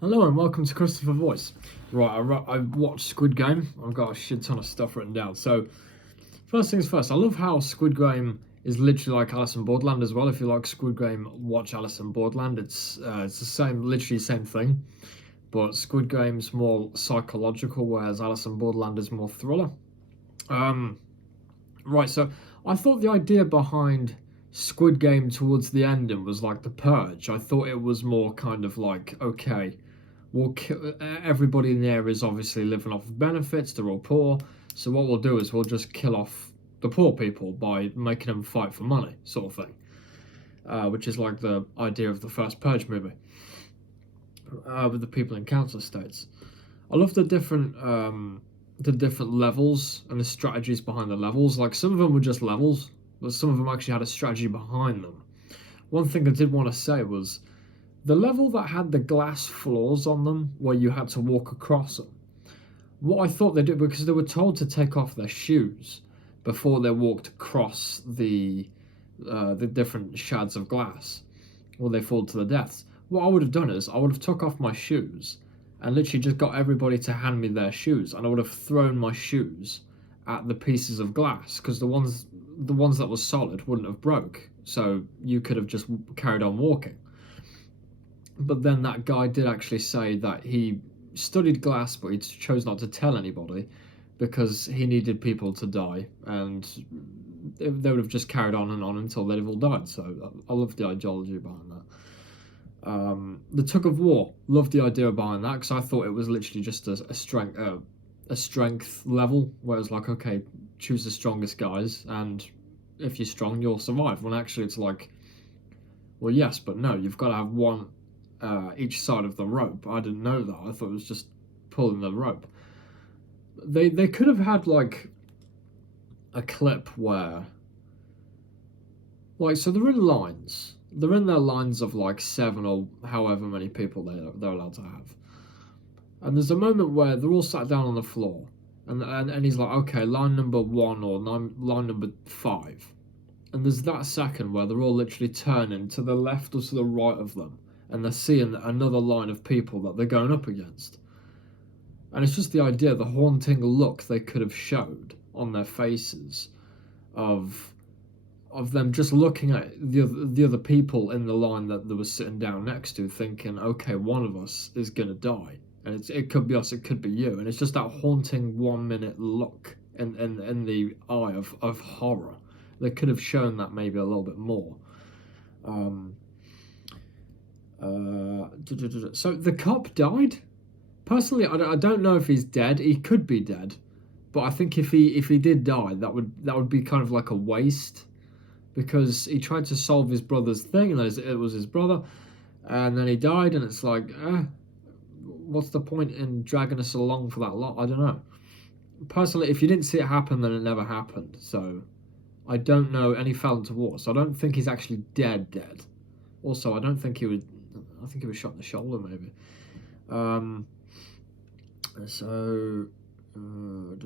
Hello and welcome to Christopher Voice. Right, I watched Squid Game. I've got a shit ton of stuff written down. So, first things first, I love how Squid Game is literally like Alice in Borderland as well. If you like Squid Game, watch Alice in Borderland. It's the same, literally same thing, but Squid Game's more psychological, whereas Alice in Borderland is more thriller. Um, right, so I thought the idea behind Squid Game towards the ending was like the Purge. I thought it was more kind of like, okay, everybody in the area is obviously living off of benefits. They're all poor. So what we'll do is we'll just kill off the poor people by making them fight for money, sort of thing. Which is like the idea of the first Purge movie with the people in council states. I love the different levels and the strategies behind the levels. Like some of them were just levels, but some of them actually had a strategy behind them. One thing I did want to say was the level that had the glass floors on them, where you had to walk across them. What I thought they did, because they were told to take off their shoes before they walked across the different shards of glass, or they fall to their deaths. What I would have done is I would have took off my shoes and literally just got everybody to hand me their shoes, and I would have thrown my shoes at the pieces of glass because the ones that was solid wouldn't have broke, so you could have just carried on walking. But then that guy did actually say that he studied glass, but he chose not to tell anybody because he needed people to die, and they would have just carried on and on until they'd have all died. So I love the ideology behind that. The tug of war, loved the idea behind that because I thought it was literally just a strength level where it's like, okay, choose the strongest guys, and if you're strong, you'll survive. When actually it's like, well, yes, but no, you've got to have one each side of the rope. I didn't know that. I thought it was just pulling the rope. They could have had like a clip where, like, so they're in lines. They're in their lines of like seven or however many people they're allowed to have. And there's a moment where they're all sat down on the floor, and he's like, okay, line number one or line number five. And there's that second where they're all literally turning to the left or to the right of them, and they're seeing another line of people that they're going up against. And it's just the idea, the haunting look they could have showed on their faces of them just looking at the other people in the line that they were sitting down next to, thinking, okay, one of us is gonna die, and it could be us, it could be you, and it's just that haunting 1 minute look in the eye of horror. They could have shown that maybe a little bit more. Um, so the cop died. Personally, I don't know if he's dead. He could be dead, but I think if he did die, that would be kind of like a waste, because he tried to solve his brother's thing, and it was his brother, and then he died, and it's like, what's the point in dragging us along for that long? I don't know. Personally, if you didn't see it happen, then it never happened. So I don't know, and he fell into water. So I don't think he's actually dead. Also, I don't think he would. I think he was shot in the shoulder, maybe. Um, so the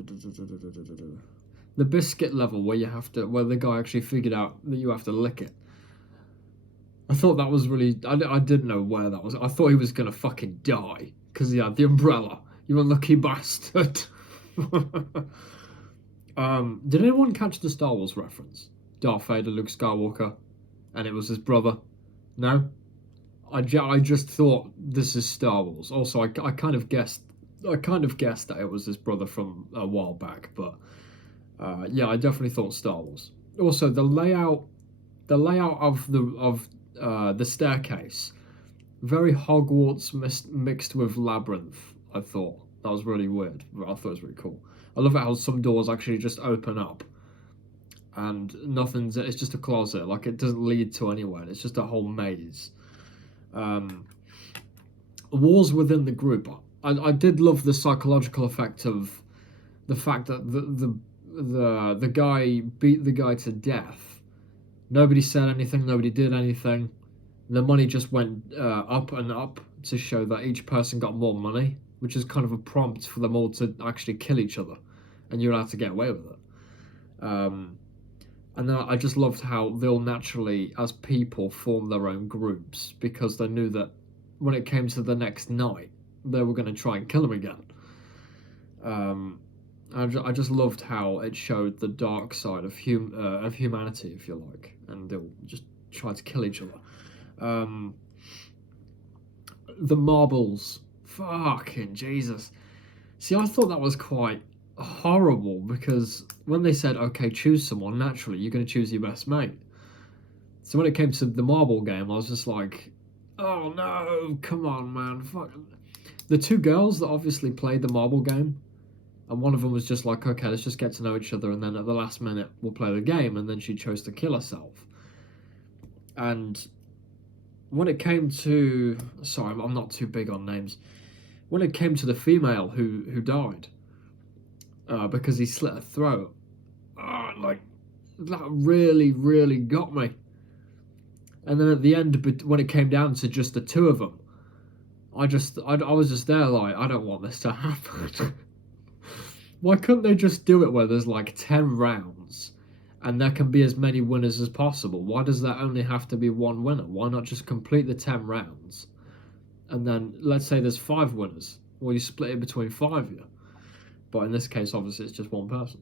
biscuit level where the guy actually figured out that you have to lick it. I thought that was really. I didn't know where that was. I thought he was gonna fucking die because he had the umbrella. You unlucky bastard. Did anyone catch the Star Wars reference? Darth Vader, Luke Skywalker, and it was his brother. No, I just thought this is Star Wars. Also, I kind of guessed. I kind of guessed that it was his brother from a while back, but yeah, I definitely thought Star Wars. Also, the layout of the staircase, very Hogwarts mixed with Labyrinth. I thought that was really weird. I thought it was really cool. I love it how some doors actually just open up, and nothing's. It's just a closet. Like, it doesn't lead to anywhere. It's just a whole maze. Um, Wars within the group. I did love the psychological effect of the fact that the guy beat the guy to death. Nobody said anything. Nobody did anything. The money just went up and up to show that each person got more money, which is kind of a prompt for them all to actually kill each other, and you're allowed to get away with it. And then I just loved how they all naturally, as people, formed their own groups because they knew that when it came to the next night, they were going to try and kill him again. I just loved how it showed the dark side of humanity, if you like, and they'll just try to kill each other. The marbles, fucking Jesus. See, I thought that was quite horrible because when they said, okay, choose someone, naturally, you're going to choose your best mate. So when it came to the marble game, I was just like, oh no, come on, man. Fuck. The two girls that obviously played the marble game, and one of them was just like, okay, let's just get to know each other, and then at the last minute, we'll play the game, and then she chose to kill herself. And when it came to... Sorry, I'm not too big on names. When it came to the female who died, because he slit her throat, like, that really, really got me. And then at the end, when it came down to just the two of them, I was just there like, I don't want this to happen. Why couldn't they just do it where there's like 10 rounds and there can be as many winners as possible? Why does there only have to be one winner? Why not just complete the 10 rounds? And then let's say there's 5 winners. Well, you split it between 5 of you. But in this case, obviously, it's just one person.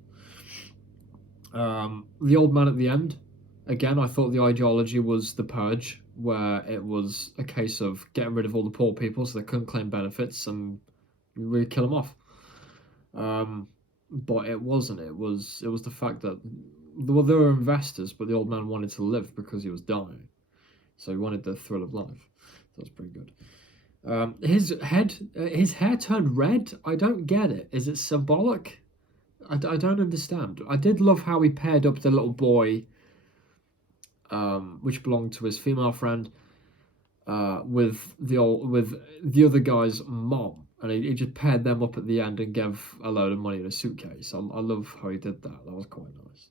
The old man at the end, again, I thought the ideology was the purge, where it was a case of getting rid of all the poor people so they couldn't claim benefits and really kill them off. But it wasn't. It was the fact that there were investors, but the old man wanted to live because he was dying. So he wanted the thrill of life. That was pretty good. His hair turned red. I don't get it. Is it symbolic? I don't understand. I did love how he paired up the little boy, which belonged to his female friend, with the other guy's mom, and he just paired them up at the end and gave a load of money in a suitcase. I love how he did that. That was quite nice.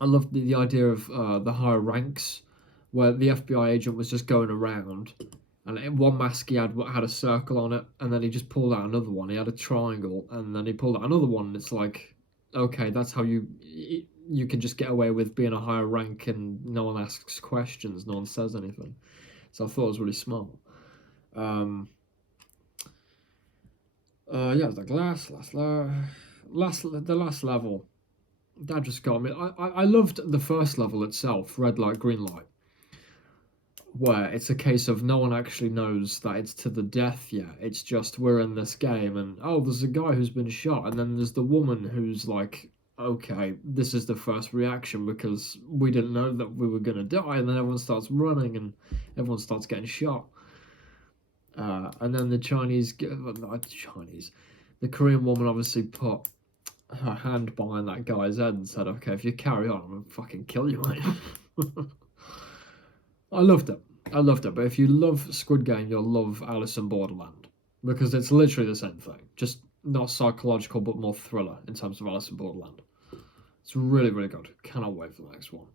I loved the idea of the higher ranks, where the FBI agent was just going around, and in one mask he had a circle on it, and then he just pulled out another one. He had a triangle, and then he pulled out another one, and it's like, okay, that's how you can just get away with being a higher rank, and no one asks questions, no one says anything. So I thought it was really smart. Yeah, the last level, that just got me. I loved the first level itself, red light, green light, where it's a case of no one actually knows that it's to the death yet. It's just we're in this game, and oh, there's a guy who's been shot, and then there's the woman who's like, okay, this is the first reaction because we didn't know that we were gonna die, and then everyone starts running and everyone starts getting shot. And then the Korean woman obviously put her hand behind that guy's head and said, okay, if you carry on, I'm gonna fucking kill you, mate. I loved it. But if you love Squid Game, you'll love Alice in Borderland, because it's literally the same thing, just not psychological, but more thriller in terms of Alice in Borderland. It's really, really good. Cannot wait for the next one.